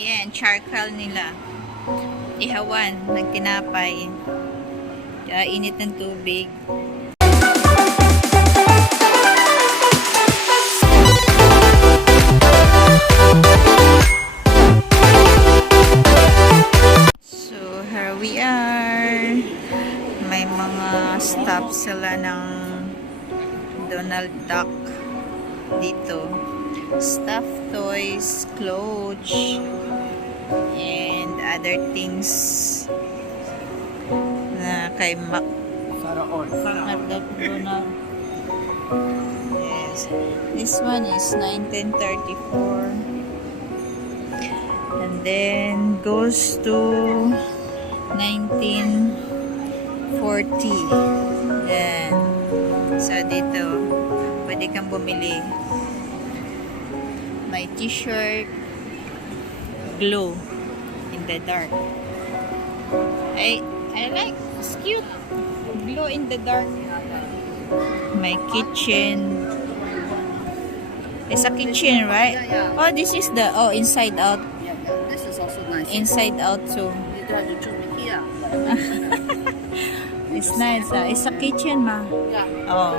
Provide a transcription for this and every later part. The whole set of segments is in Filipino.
Ayan, charcoal nila. Ihawan ng tinapay. Init ng tubig. So, here we are. May mga stuff sila ng Donald Duck dito. Stuffed toys, clothes, and other things na kay Mac. Donald. Yes. This one is 1934. And then goes to 1940. Yan. So, dito, pwede kang bumili. My t-shirt, glow in the dark. I like, it's cute. Glow in the dark. My kitchen. It's a kitchen, right? Oh, this is the, inside out. This is also nice. Inside out too. You don't have to choose me here. It's nice. It's a kitchen, ma. Yeah. Oh,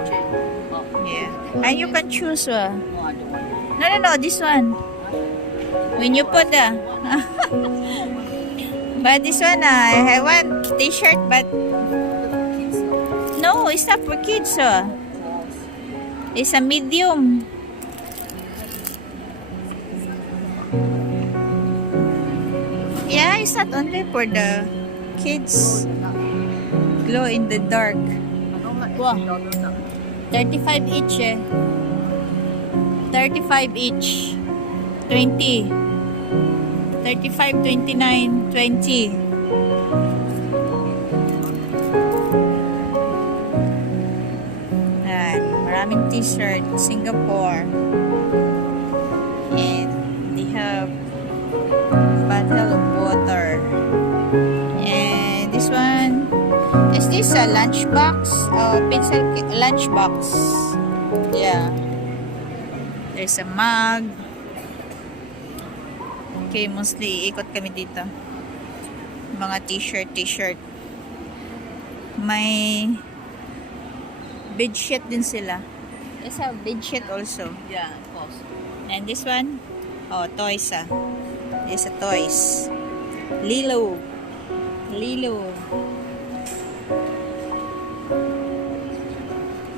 Oh. yeah. And you can choose. No, I don't want it. No, this one. When you put the... But this one, I want t-shirt, but... No, it's not for kids. It's a medium. Yeah, it's not only for the kids. Glow in the dark. Wow. 35 each eh. 35 each. 20. 35, 29, 20. Ayan, maraming t-shirt. Singapore. And they have bottle of water. And this one, is this a lunchbox? Pencil lunchbox. Yeah. There's a mug. Okay, mostly ikot kami dito. Mga t-shirt. May bedsheet din sila. There's a bedsheet also. Yeah, of course. And this one, toys There's a toys. Lilo.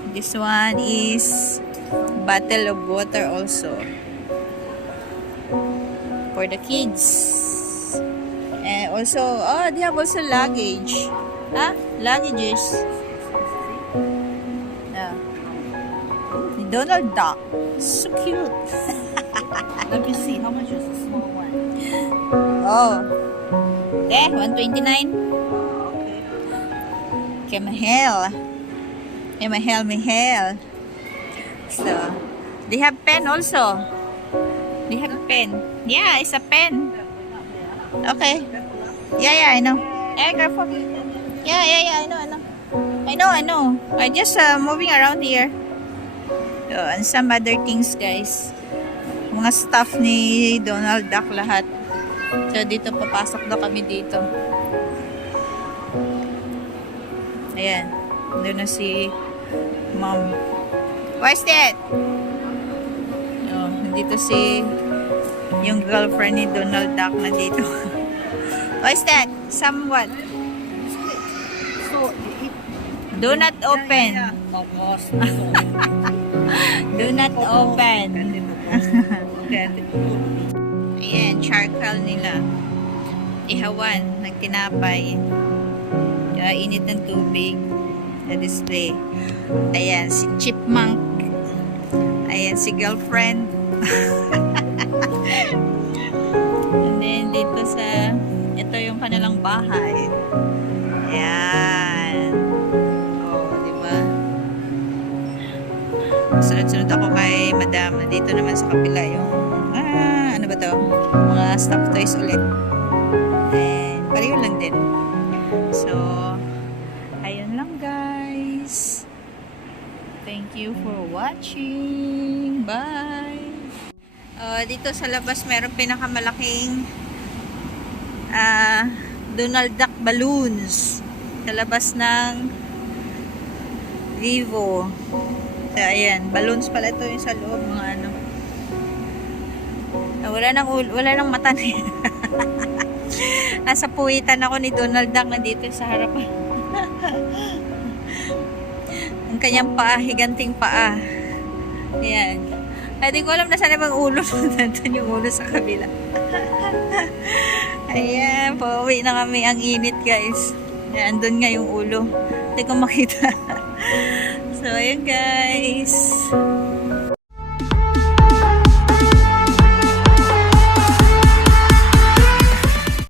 This one is bottle of water also. For the kids. And also, they have also luggage. Luggages. Yeah. Donald Duck. So cute. Let me see. How much is the small one? Oh. 129. Okay. Mahal. So, they have pen also. They have a pen. Yeah, it's a pen. Okay. Yeah, I know. Careful. Yeah, I know. I just moving around here. So, and some other things, guys. Mga stuff ni Donald Duck lahat. So, dito papasok na kami dito. Ayan. Doon na si Mom. Where's that? Nandito si yung girlfriend ni Donald Duck na dito. What's that? Somewhat. So, Do not open. Do not open. Ayan, charcoal nila. Ihawan ng tinapay. Init ng tubig. Na display. Ayan, si Chipmunk. Ayan, si girlfriend. And then, dito ito yung kanilang bahay. Ayan. Diba? Sunod-sunod ako kay Madam. Dito naman sa kapila yung, ano ba to? Mga stuffed toys ulit. And, pareho lang din. So, ayun lang guys. Thank you for watching. Bye! Dito sa labas, meron pinakamalaking Donald Duck balloons sa labas ng Vivo. So, ayan, balloons pala ito yung sa loob, mga ano. Wala nang mata niya. Nasa puwitan ako ni Donald Duck na dito sa harapan. Ang kanyang paa, higanting paa. Ayan. Ay, di ko alam na saan yung ulo. Nandun yung ulo sa kabila. Ayan, pauwi na kami. Ang init, guys. Ayan, andun nga yung ulo. Hindi ko makita. So, ayan, guys.